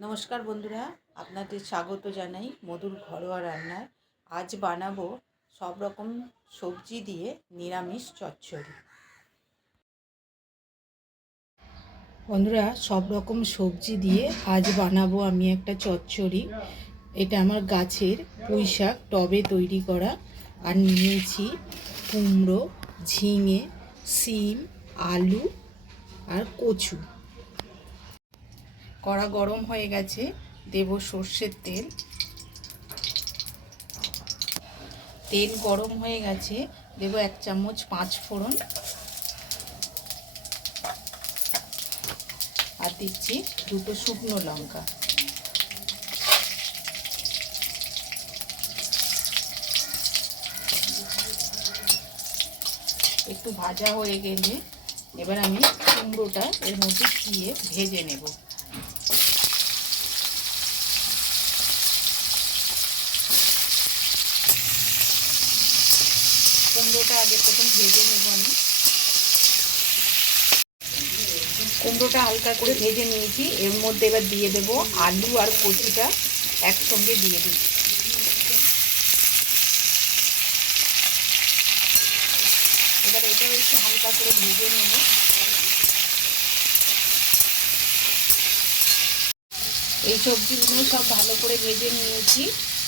নমস্কার বন্ধুরা, আপনাদের স্বাগত জানাই মধুর ঘরোয়া রান্নায়। আজ বানাবো সব রকম সবজি দিয়ে নিরামিষ চচ্চড়ি। বন্ধুরা, সব রকম সবজি দিয়ে আজ বানাবো আমি একটা চচ্চড়ি। এটা আমার গাছের পুঁই শাক টবে তৈরি করা। আর নিয়েছি কুমড়ো, ঝিঙে, সিম, আলু আর কচু। কড়া গরম হয়ে গেছে, দেব সর্ষের তেল। তেল গরম হয়ে গেছে, দেব এক চামচ পাঁচ ফোড়ন। আর দিচ্ছি দুটো শুকনো লঙ্কা। একটু ভাজা হয়ে গেলে এবার আমি কুমড়োটা এর মধ্যে দিয়ে ভেজে নেব। কুমড়োটা আগে প্রথম ভেজে নেব আমি। কুমড়োটা হালকা করে ভেজে নিয়েছি। এর মধ্যে এবার দিয়ে দেব আলু আর কচিটা একসঙ্গে দিয়ে দিই। এবার এটা একটু হালকা করে ভেজে নেব। এই সবজিগুলো সব ভালো করে ভেজে নিয়েছি।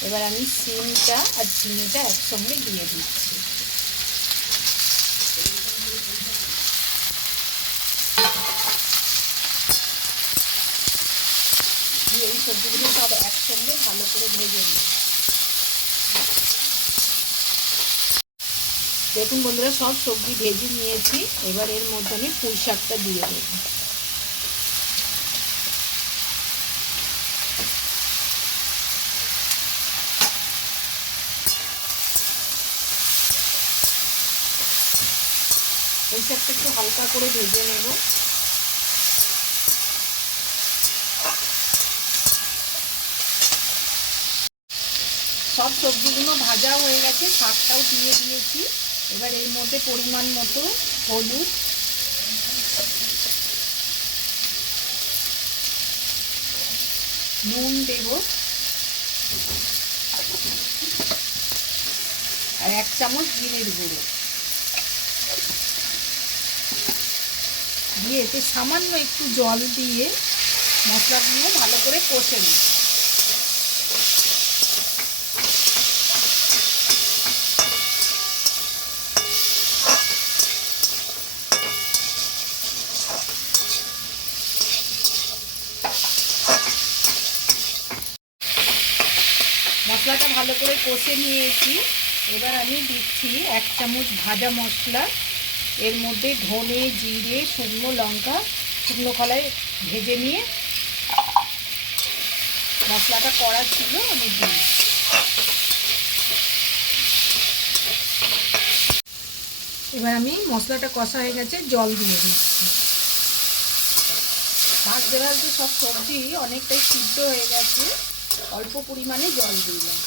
এবার আমি সিমটা আর ঝিঙেটা একসঙ্গে দিয়ে দিচ্ছি। সবজিগুলো সব একসঙ্গে ভালো করে ভেজে নিই। দেখুন বন্ধুরা, সব সবজি ভেজে নিয়েছি। এবার এর মধ্যে আমি পুঁই শাকটা দিয়ে দেবো। পুঁই শাকটা একটু হালকা করে ভেজে নেব সব সবজিগুলো ভাজা হয়ে গেছে, শাকটাও দিয়ে দিয়েছি। এবার এর মধ্যে পরিমাণ মতো হলুদ। নুন দেব। আর এক চামচ জিরের গুঁড়ো। দিয়ে এতে সামান্য একটু জল দিয়ে মশলাগুলো ভালো করে কষে নেব। মশলাটা ভালো করে কষে নিয়েছি। এবার আমি দিচ্ছি এক চামচ ভাজা মশলা। এর মধ্যে ধনে, জিরে, শুকনো লঙ্কা, শুকনো কলায় ভেজে নিয়ে মশলাটা করা ছিল, আমি দিই এবার আমি মশলাটা কষা হয়ে গেছে, জল দিয়ে দিচ্ছি। ভাজতে ভাজতে সব সবজি অনেকটাই সিদ্ধ হয়ে গেছে। অল্প পরিমাণে জল দিলাম।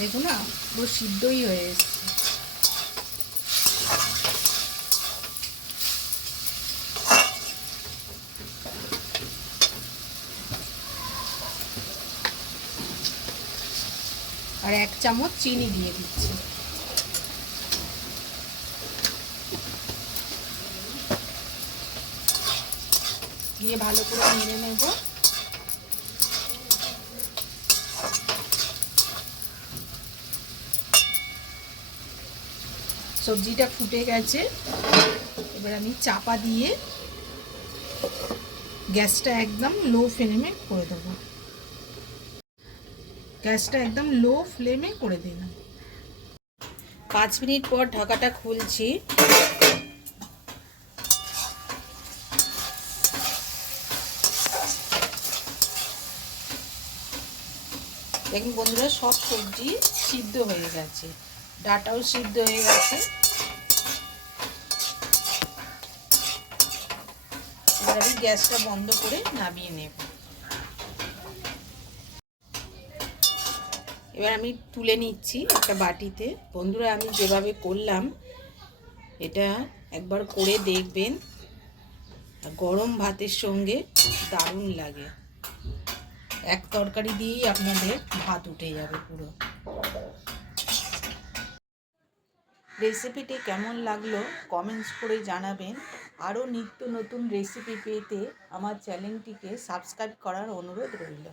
দেখুন না, পুরো সিদ্ধই হয়ে এসছে। আর এক চামচ চিনি দিয়ে দিচ্ছি। দিয়ে ভালো করে নেড়ে নেব। সবজিটা ফুটে গেছে। এবার আমি চাপা দিয়ে গ্যাসটা একদম লো ফ্লেমে করে দেবো। গ্যাসটা একদম লো ফ্লেমে করে দিলাম। পাঁচ মিনিট পর ঢাকাটা খুলছি। দেখুন বন্ধুরা, সব সবজি সিদ্ধ হয়ে গেছে। ডাটাও সিদ্ধ হয়ে গেছে। আমি গ্যাসটা বন্ধ করে নামিয়ে নেব। এবার আমি তুলে নিচ্ছি একটা বাটিতে। বন্ধুরা, আমি যেভাবে করলাম, এটা একবার করে দেখবেন। গরম ভাতের সঙ্গে দারুণ লাগে। এক তরকারি দিয়েই আপনাদের ভাত উঠে যাবে পুরো। রেসিপিটি কেমন লাগল কমেন্টস করে জানাবেন। আরও নিত্য নতুন রেসিপি পেতে আমার চ্যানেলটিকে সাবস্ক্রাইব করার অনুরোধ রইল।